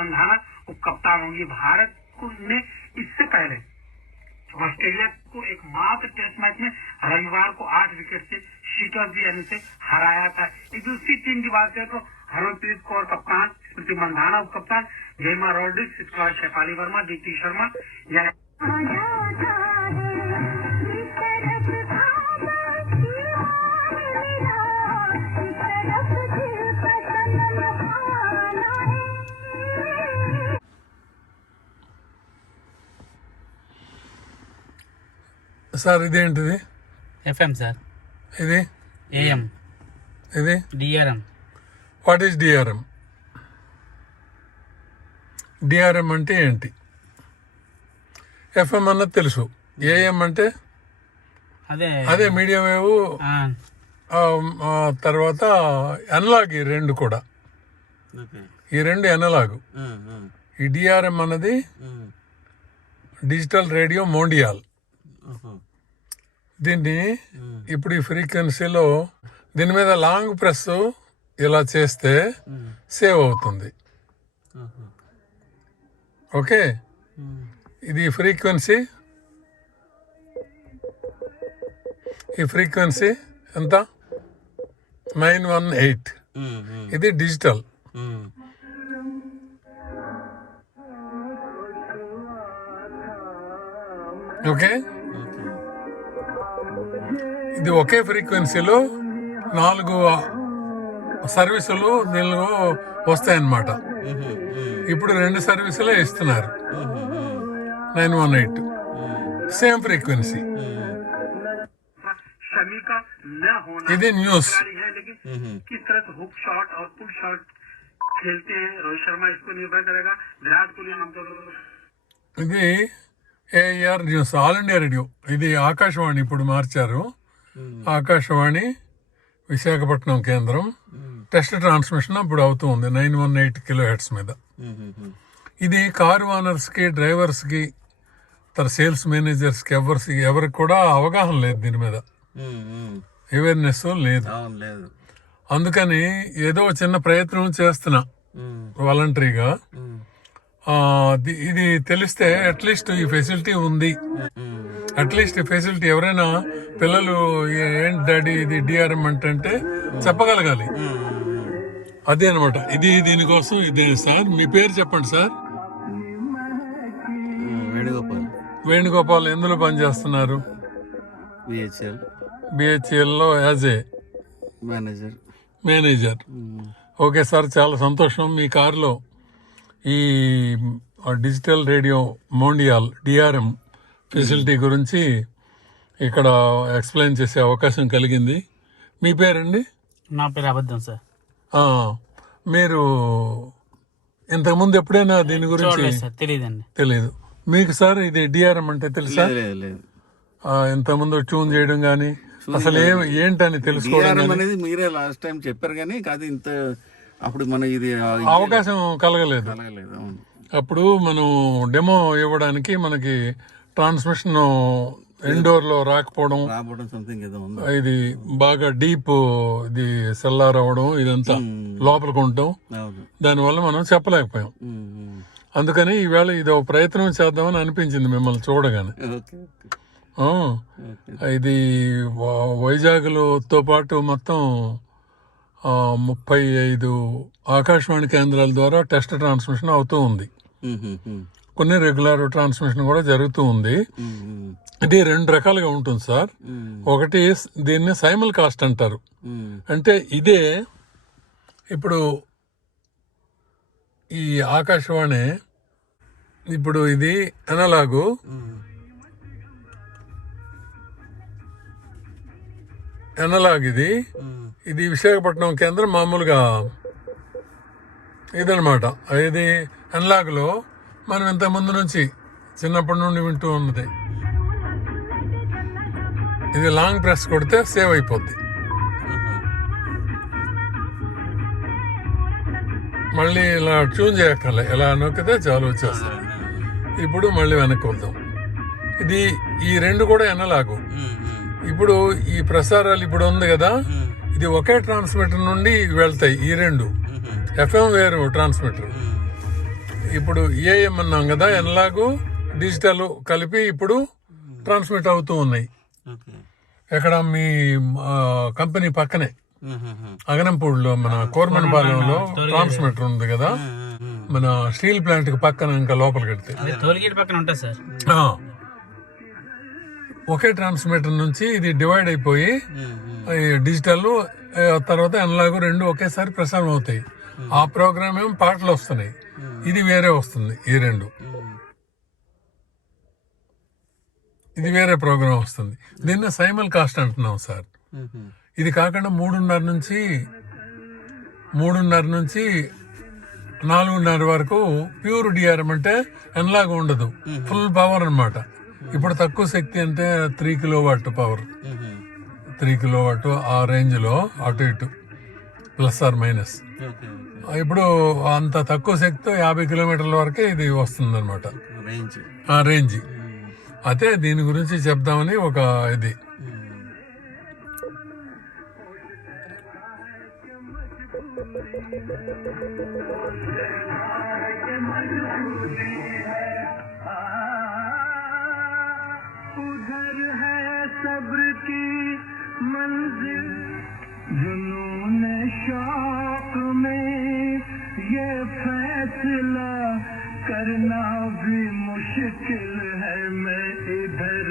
मंधाना उप कप्तान होंगी। भारत ने इससे पहले ऑस्ट्रेलिया को एक मात्र टेस्ट मैच में रविवार को 8 विकेट से शीटर्स यानी से हराया था। एक दूसरी टीम की बात करें तो हरमनप्रीत कौर कप्तान, स्मृति मंधाना उप कप्तान, जयमा रॉड्रिक्स, शेफाली वर्मा, दीप्ति शर्मा यानी సార్ ఇదేంటిది? FM sir. ఇది ఏఎం. ఇది DRM. What is DRM? DRM అంటే ఏంటి? ఎఫ్ఎం అన్నది తెలుసు. ఏఎం అంటే అదే మీడియం వేవ్, తర్వాత ఎనలాగ్. ఈ రెండు కూడా, ఈ రెండు ఎనలాగ్. ఈ డిఆర్ఎం అన్నది డిజిటల్ రేడియో మోండియాల్. దీన్ని ఇప్పుడు ఈ ఫ్రీక్వెన్సీలో దీని మీద లాంగ్ ప్రెస్ ఇలా చేస్తే సేవ్ అవుతుంది. ఓకే, ఇది ఫ్రీక్వెన్సీ. ఈ ఫ్రీక్వెన్సీ ఎంత? 918. ఇది డిజిటల్. ఓకే, ఇది ఒకే ఫ్రీక్వెన్సీలో 4 సర్వీసులు దీనిలో వస్తాయన్నమాట. ఇప్పుడు 2 సర్వీసులే ఇస్తున్నారు. 918 సేమ్ ఫ్రీక్వెన్సీ. ఇది న్యూస్. ఇది AIR news, All India Radio. ఇది ఆకాశవాణి ఇప్పుడు మార్చారు. ఆకాశవాణి విశాఖపట్నం కేంద్రం టెస్ట్ ట్రాన్స్మిషన్ ఇప్పుడు అవుతూ ఉంది 918 kHz మీద. ఇది కార్ ఓనర్స్కి, డ్రైవర్స్కి, సేల్స్ మేనేజర్స్కి ఎవరికి కూడా అవగాహన లేదు దీని మీద, అవేర్నెస్ లేదు. అందుకని ఏదో చిన్న ప్రయత్నం చేస్తున్నా వాలంటరీగా. ఇది తెలిస్తే అట్లీస్ట్ ఈ ఫెసిలిటీ ఉంది, అట్లీస్ట్ ఈ ఫెసిలిటీ ఎవరైనా పిల్లలు ఏంటి డాడీ ఇది డిఆర్ఎం అంటే చెప్పగలగాలి. అదే అనమాట. ఇది దీనికోసం ఇదే. సార్ మీ పేరు చెప్పండి సార్. వేణుగోపాల్. ఎందులో పనిచేస్తున్నారు? బిహెచ్ఎల్ లో as a manager. Okay sir, చాలా సంతోషం. మీ కారులో ఈ డిజిటల్ రేడియో మోండియాల్ డిఆర్ఎం ఫెసిలిటీ గురించి ఇక్కడ ఎక్స్ప్లెయిన్ చేసే అవకాశం కలిగింది. మీ పేరండి? నా పేరు అబద్ధం సార్. మీరు ఇంతకుముందు ఎప్పుడైనా దీని గురించి? తెలియదు మీకు సార్? ఇది డిఆర్ఎం అంటే తెలుసా? ఇంతకుముందు ట్యూన్ చేయడం కానీ అసలు ఏంటని తెలుసుకోవడం అనేది మీరే లాస్ట్ టైం చెప్పారు కానీ కాదు, ఇంత అప్పుడు మన ఇది అవకాశం కలగలేదు. అప్పుడు మనం డెమో ఇవ్వడానికి మనకి ట్రాన్స్మిషన్ ఇండోర్ లో రాకపోవడం, ఇది బాగా డీప్, ఇది సెల్లార్ అవ్వడం, ఇదంతా లోపలికి ఉండటం, దానివల్ల మనం చెప్పలేకపోయాం. అందుకని ఈవేళ ఇది ఒక ప్రయత్నం చేద్దామని అనిపించింది మిమ్మల్ని చూడగానే. ఇది వైజాగ్తో పాటు మొత్తం 35 ఆకాశవాణి కేంద్రాల ద్వారా టెస్ట్ ట్రాన్స్మిషన్ అవుతూ ఉంది. కొన్ని రెగ్యులర్ ట్రాన్స్మిషన్ కూడా జరుగుతూ ఉంది. ఇది 2 రకాలుగా ఉంటుంది సార్. ఒకటి దీన్ని సైమల్ కాస్ట్ అంటారు. అంటే ఇదే ఇప్పుడు ఈ ఆకాశవాణి ఇప్పుడు ఇది అనలాగు, ఇది విశాఖపట్నం కేంద్రం మామూలుగా ఇదనమాట. ఇది అనలాగ్ లో మనం ఇంత ముందు నుంచి చిన్నప్పటి నుండి వింటూ ఉన్నది. ఇది లాంగ్ ప్రెస్ కొడితే సేవ్ అయిపోద్ది. మళ్ళీ ఇలా ట్యూన్ చేయక్కర్లే, ఇలా నొక్కితే చాలు వచ్చేస్తుంది. ఇప్పుడు మళ్ళీ వెనక్కి వద్దాం. ఇది ఈ 2 కూడా ఎనలాగు. ఇప్పుడు ఈ ప్రసారాలు ఇప్పుడు ఉంది కదా, ఇది ఒకే ట్రాన్స్మిటర్ నుండి వెళ్తాయి. ఈ 2 ఎఫ్ఎం వేరు ట్రాన్స్మిటర్. ఇప్పుడు ఏఎం అన్నాం కదా, ఎలాగూ డిజిటల్ కలిపి ఇప్పుడు ట్రాన్స్మిట్ అవుతూ ఉన్నాయి. ఓకే. ఎక్కడ మీ కంపెనీ పక్కనే అగనంపూడిలో మన కోరమనపాలెంలో ట్రాన్స్మిటర్ ఉంది కదా, మన స్టీల్ ప్లాంట్ కి పక్కన ఇంకా లోపలికి వెళ్తే అదే టోల్గేట్ పక్కన ఉంటుంది సార్. ఒకే ట్రాన్స్మిటర్ నుంచి ఇది డివైడ్ అయిపోయి డిజిటల్ తర్వాత ఎనలాగు రెండు ఒకేసారి ప్రసారం అవుతాయి. ఆ ప్రోగ్రామ్ ఏమో పాటలు వస్తున్నాయి, ఇది వేరే వస్తుంది. ఈ రెండు ఇది వేరే ప్రోగ్రామ్ వస్తుంది. దీన్ని సైమల్ కాస్ట్ అంటున్నాం సార్. ఇది కాకుండా 3:30 నుంచి 4:30 వరకు ప్యూర్ డిఆర్ఎం అంటే ఎనలాగ్ ఉండదు, ఫుల్ పవర్ అన్నమాట. ఇప్పుడు తక్కువ శక్తి అంటే 3 కిలోవాట్ పవర్, 3 కిలోవాట్ ఆ రేంజ్ లో అటు ఇటు ప్లస్ ఆర్ మైనస్. ఇప్పుడు అంత తక్కువ శక్తితో 50 కిలోమీటర్ల వరకే ఇది వస్తుంది అనమాట ఆ రేంజ్. అదే దీని గురించి చెప్దామని ఒక ఇది. उधर है सब्र की मंजिल, जुनून शौक में ये फैसला करना भी मुश्किल है, मैं इधर